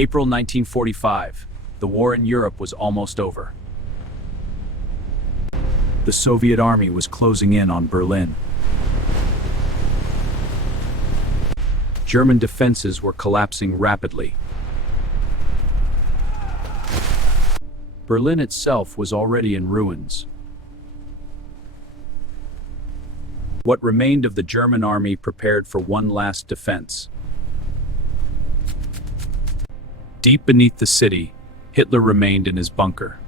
April 1945. The war in Europe was almost over. The Soviet army was closing in on Berlin. German defenses were collapsing rapidly. Berlin itself was already in ruins. What remained of the German army prepared for one last defense. Deep beneath the city, Hitler remained in his bunker.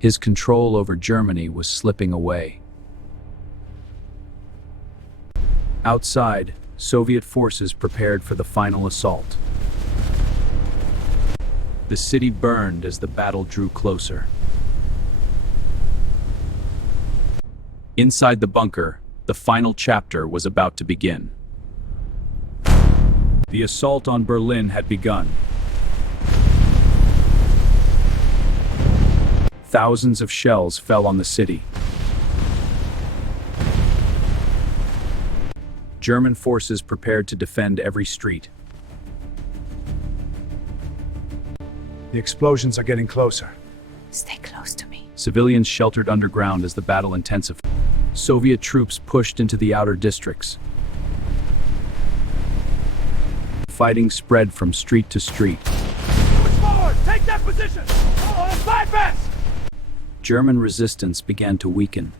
His control over Germany was slipping away. Outside, Soviet forces prepared for the final assault. The city burned as the battle drew closer. Inside the bunker, the final chapter was about to begin. The assault on Berlin had begun. Thousands of shells fell on the city. German forces prepared to defend every street. The explosions are getting closer. Stay close to me. Civilians sheltered underground as the battle intensified. Soviet troops pushed into the outer districts. Fighting spread from street to street. Push forward! Take that position! Bypass! German resistance began to weaken.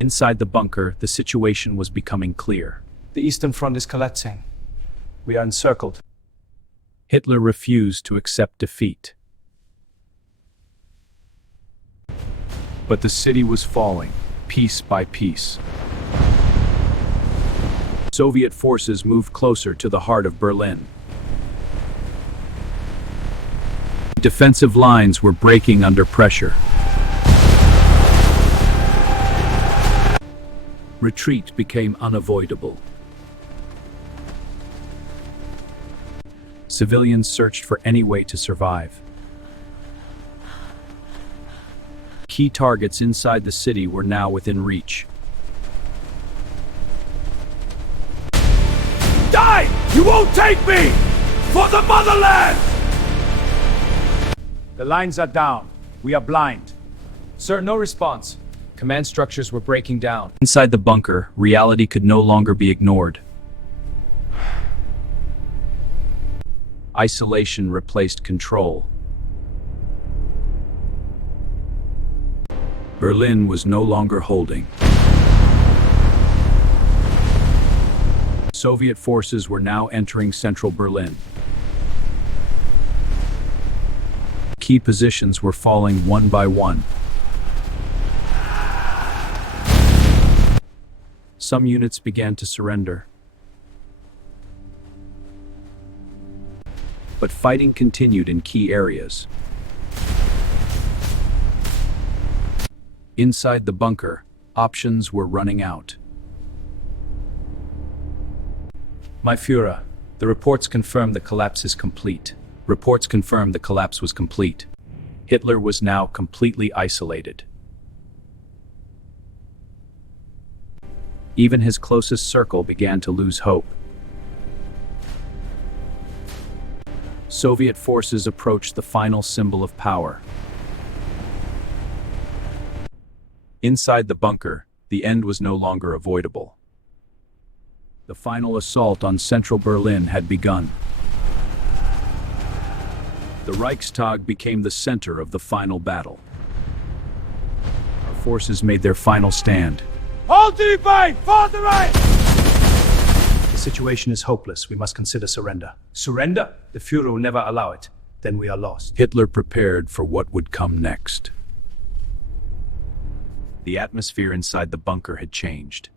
Inside the bunker, the situation was becoming clear. The Eastern Front is collapsing. We are encircled. Hitler refused to accept defeat. But the city was falling, piece by piece. Soviet forces moved closer to the heart of Berlin. Defensive lines were breaking under pressure. Retreat became unavoidable. Civilians searched for any way to survive. Key targets inside the city were now within reach. Die! You won't take me! For the motherland! The lines are down. We are blind. Sir, no response. Command structures were breaking down. Inside the bunker, reality could no longer be ignored. Isolation replaced control. Berlin was no longer holding. Soviet forces were now entering central Berlin. Key positions were falling one by one. Some units began to surrender. But fighting continued in key areas. Inside the bunker, options were running out. My Führer, the reports confirm the collapse is complete. Reports confirm the collapse was complete. Hitler was now completely isolated. Even his closest circle began to lose hope. Soviet forces approached the final symbol of power. Inside the bunker, the end was no longer avoidable. The final assault on central Berlin had begun. The Reichstag became the center of the final battle. Our forces made their final stand. Hold to the right! Fall to the right! The situation is hopeless. We must consider surrender. Surrender? The Führer will never allow it. Then we are lost. Hitler prepared for what would come next. The atmosphere inside the bunker had changed.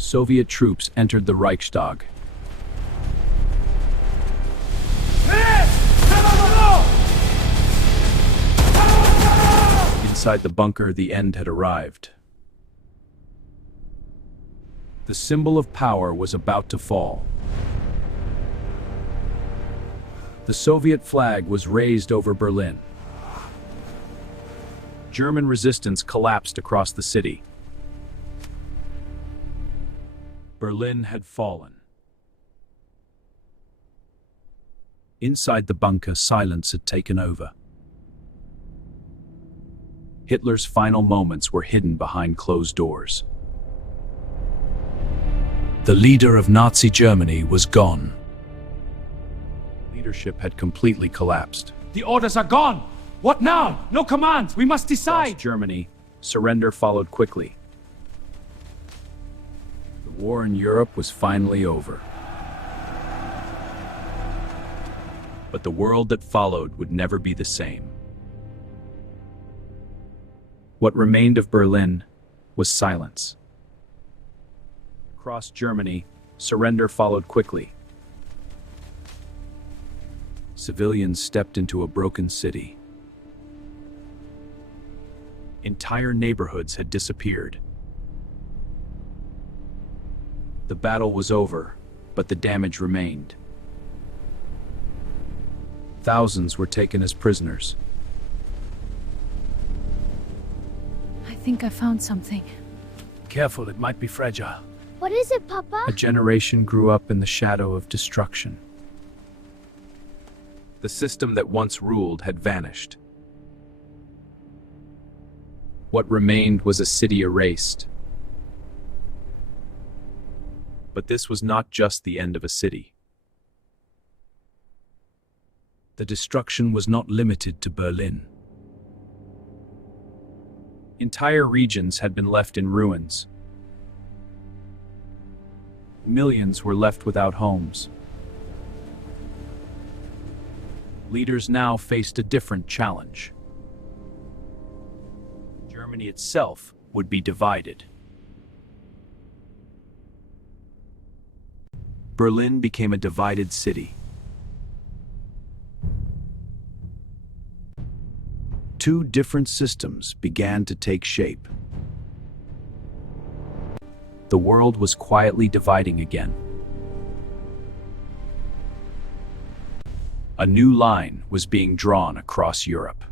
Soviet troops entered the Reichstag. Inside the bunker, the end had arrived. The symbol of power was about to fall. The Soviet flag was raised over Berlin. German resistance collapsed across the city. Berlin had fallen. Inside the bunker, silence had taken over. Hitler's final moments were hidden behind closed doors. The leader of Nazi Germany was gone. Leadership had completely collapsed. The orders are gone! What now? No commands! We must decide! Across Germany, surrender followed quickly. The war in Europe was finally over. But the world that followed would never be the same. What remained of Berlin was silence. Across Germany, surrender followed quickly. Civilians stepped into a broken city. Entire neighborhoods had disappeared. The battle was over, but the damage remained. Thousands were taken as prisoners. I think I found something. Careful, it might be fragile. What is it, Papa? A generation grew up in the shadow of destruction. The system that once ruled had vanished. What remained was a city erased. But this was not just the end of a city. The destruction was not limited to Berlin. Entire regions had been left in ruins. Millions were left without homes. Leaders now faced a different challenge. Germany itself would be divided. Berlin became a divided city. Two different systems began to take shape. The world was quietly dividing again. A new line was being drawn across Europe.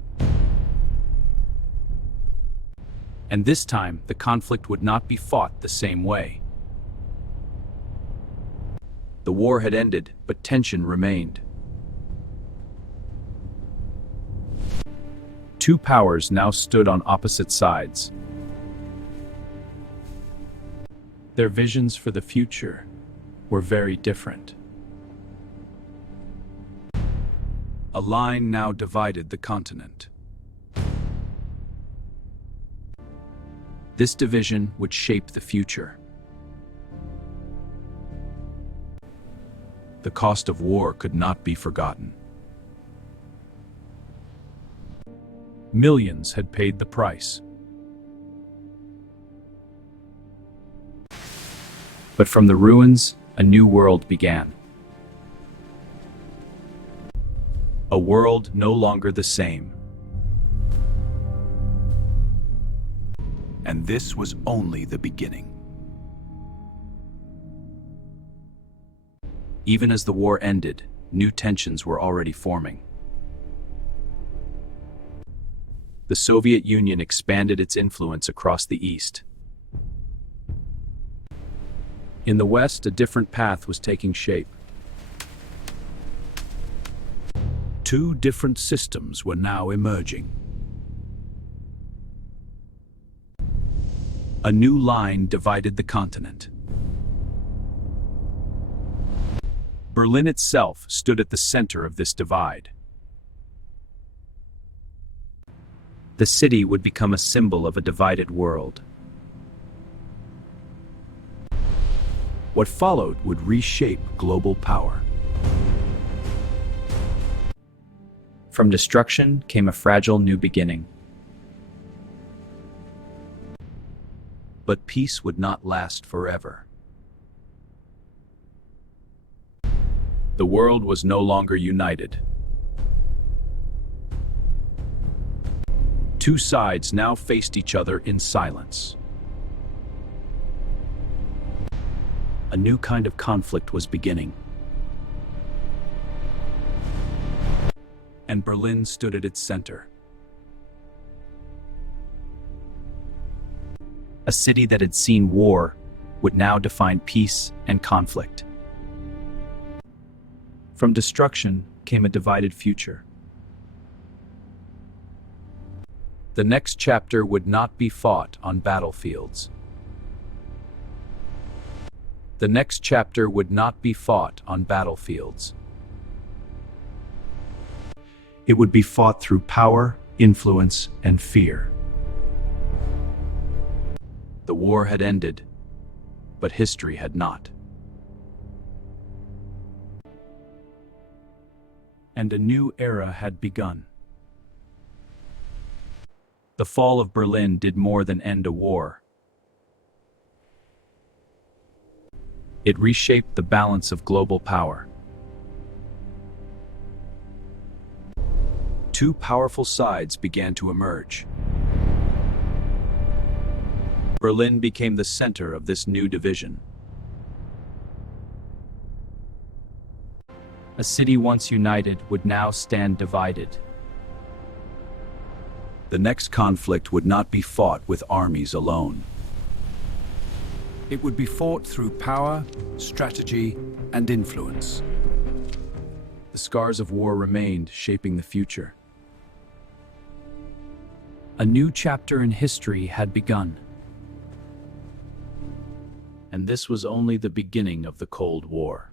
And this time, the conflict would not be fought the same way. The war had ended, but tension remained. Two powers now stood on opposite sides. Their visions for the future were very different. A line now divided the continent. This division would shape the future. The cost of war could not be forgotten. Millions had paid the price. But from the ruins, a new world began. A world no longer the same. And this was only the beginning. Even as the war ended, new tensions were already forming. The Soviet Union expanded its influence across the East. In the West, a different path was taking shape. Two different systems were now emerging. A new line divided the continent. Berlin itself stood at the center of this divide. The city would become a symbol of a divided world. What followed would reshape global power. From destruction came a fragile new beginning. But peace would not last forever. The world was no longer united. Two sides now faced each other in silence. A new kind of conflict was beginning. And Berlin stood at its center. A city that had seen war would now define peace and conflict. From destruction came a divided future. The next chapter would not be fought on battlefields. The next chapter would not be fought on battlefields. It would be fought through power, influence, and fear. The war had ended, but history had not. And a new era had begun. The fall of Berlin did more than end a war. It reshaped the balance of global power. Two powerful sides began to emerge. Berlin became the center of this new division. A city once united would now stand divided. The next conflict would not be fought with armies alone. It would be fought through power, strategy, and influence. The scars of war remained, shaping the future. A new chapter in history had begun. And this was only the beginning of the Cold War.